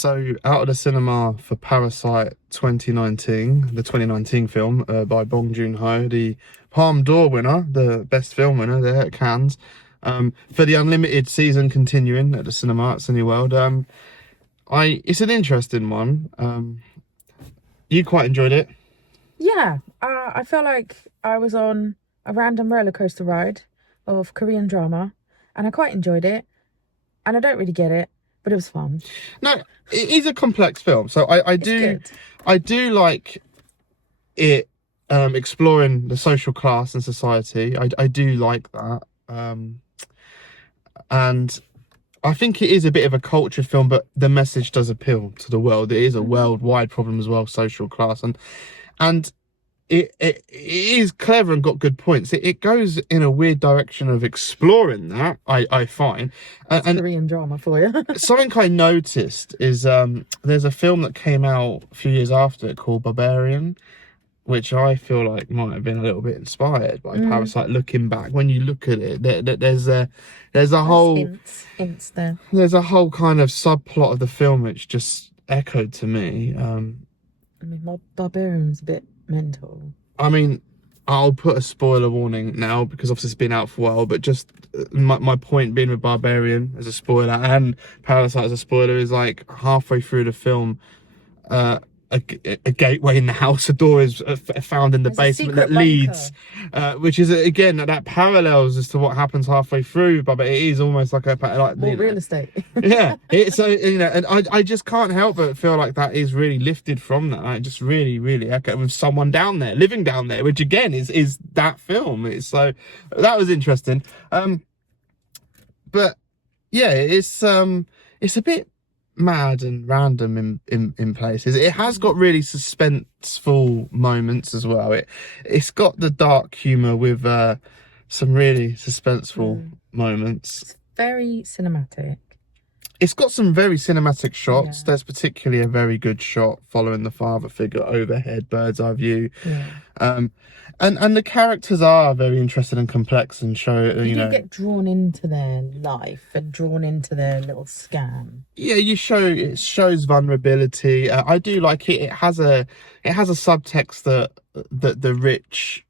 So out of the cinema for Parasite 2019, the 2019 film by Bong Joon Ho, the Palme d'Or winner, the best film winner there at Cannes, for the unlimited season continuing at the cinema at Cineworld. It's an interesting one. You quite enjoyed it. Yeah, I felt like I was on a random roller coaster ride of Korean drama, and I quite enjoyed it. And I don't really get it, but it was fun. No, it is a complex film, so It's good. I do like it, exploring the social class and society. I do like that, and I think it is a bit of a culture film, but the message does appeal to the world. It is a worldwide problem as well, social class, and it is clever and got good points. It goes in a weird direction of exploring that, I find. And Korean drama for you. Something I noticed is there's a film that came out a few years after it called Barbarian, which I feel like might have been a little bit inspired by Parasite. Looking back, when you look at it, there's a whole hints there. There's a whole kind of subplot of the film which just echoed to me. I mean, Barbarian's a bit mental. I mean, I'll put a spoiler warning now because obviously it's been out for a while, but just my point being with Barbarian as a spoiler and Parasite as a spoiler is like halfway through the film, a gateway in the house, a door is found in the basement that leads, which is again that parallels as to what happens halfway through, but it is almost like more real estate. Yeah, it's so and I just can't help but feel like that is really lifted from that. I just really echo with someone down there, living down there, which again is that film. It's so that was interesting, but yeah, it's a bit mad and random in places. It has got really suspenseful moments as well. It's got the dark humor with some really suspenseful moments. It's very cinematic. It's got some very cinematic shots. Yeah. There's particularly a very good shot following the father figure overhead, bird's eye view. Yeah. And the characters are very interesting and complex and show, you know, get drawn into their life and drawn into their little scam. Yeah, it shows vulnerability. I do like it. It has a subtext that the rich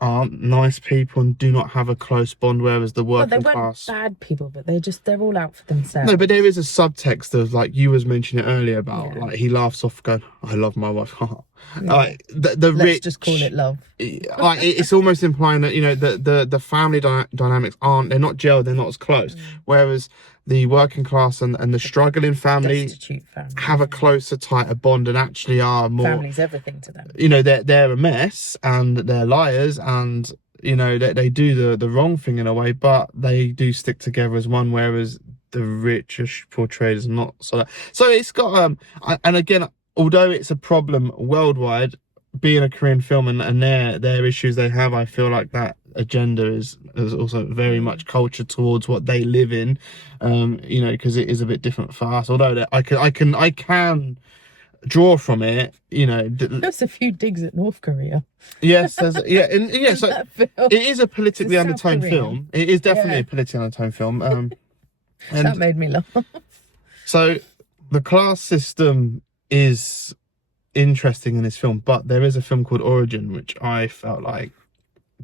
aren't nice people and do not have a close bond, whereas the working class, they weren't bad people, but they're all out for themselves. No, but there is a subtext of, like you was mentioning earlier about, like he laughs off going, I love my wife. Like the Let's rich, just call it love. Like it's almost implying that, you know, the family dynamics they're not gelled, they're not as close, whereas the working class and the struggling family have a closer, tighter bond and actually are more. Family's everything to them. You know, they're a mess and they're liars and, you know, they do the wrong thing in a way, but they do stick together as one, whereas the rich are portrayed as not. So it's got and again, although it's a problem worldwide, being a Korean film and their issues they have, I feel like that agenda is also very much cultured towards what they live in, you know, because it is a bit different for us. Although I can draw from it, you know. There's a few digs at North Korea. Yes, so it is a politically undertoned film. It is definitely a politically undertoned film. And that made me laugh. So the class system is interesting in this film, but there is a film called Origin which I felt like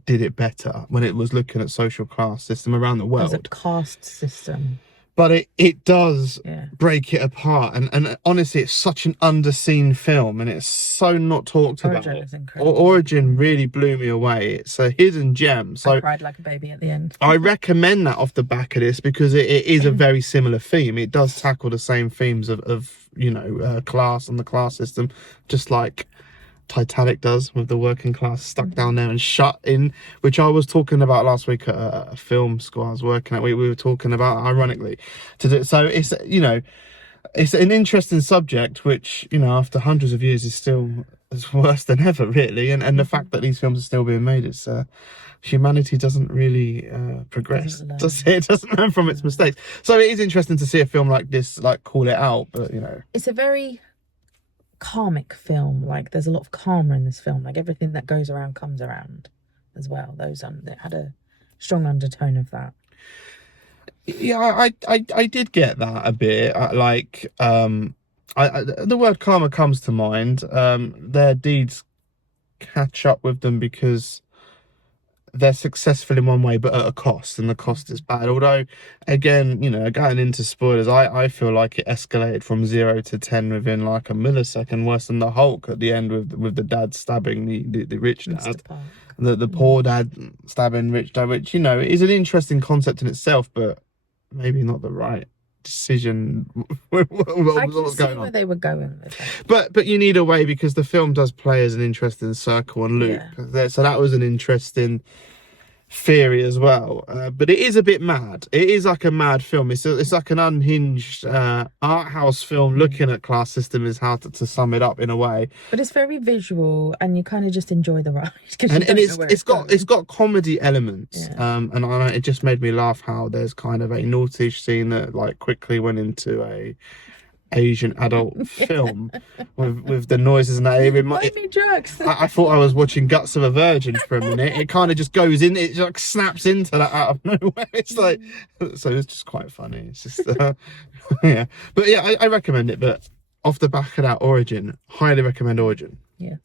did it better when it was looking at social class system around the world. There's a caste system, but it does break it apart, and honestly it's such an underseen film and it's so not talked about. Origin really blew me away. It's a hidden gem. So I cried like a baby at the end. I recommend that off the back of this because it is a very similar theme. It does tackle the same themes of you know, class and the class system, just like Titanic does with the working class stuck down there and shut in, which I was talking about last week at a film school I was working at. We were talking about, ironically, to do. So it's, you know, it's an interesting subject which, you know, after hundreds of years is still as worse than ever, really. And the fact that these films are still being made, it's humanity doesn't really progress. It doesn't learn from its mistakes. So it is interesting to see a film like this, like, call it out. But, you know, it's a very karmic film. Like there's a lot of karma in this film. Like everything that goes around comes around as well. Those that had a strong undertone of that. Yeah, I did get that a bit. Like The word karma comes to mind. Their deeds catch up with them because they're successful in one way, but at a cost, and the cost is bad. Although, again, you know, going into spoilers, I feel like it escalated from 0 to 10 within like a millisecond, worse than the Hulk at the end with the dad stabbing the rich dad, Mr. Park. the poor dad stabbing rich dad, which, you know, is an interesting concept in itself, but maybe not the right decision. I can see where they were going with it. But you need a way, because the film does play as an interesting circle and loop. Yeah. So that was an interesting theory as well. But it is a bit mad. It is like a mad film. It's like an unhinged art house film looking at class system, is how to sum it up in a way. But it's very visual, and you kind of just enjoy the ride. And it's got comedy elements. Yeah. And it just made me laugh how there's kind of a naughty scene that like quickly went into a Asian adult film with the noises and that. Buy me drugs. I thought I was watching Guts of a Virgin for a minute. It kind of just goes in, it like snaps into that out of nowhere. It's like, so it's just quite funny. It's just, yeah. But yeah, I recommend it. But off the back of that, Origin, highly recommend Origin. Yes.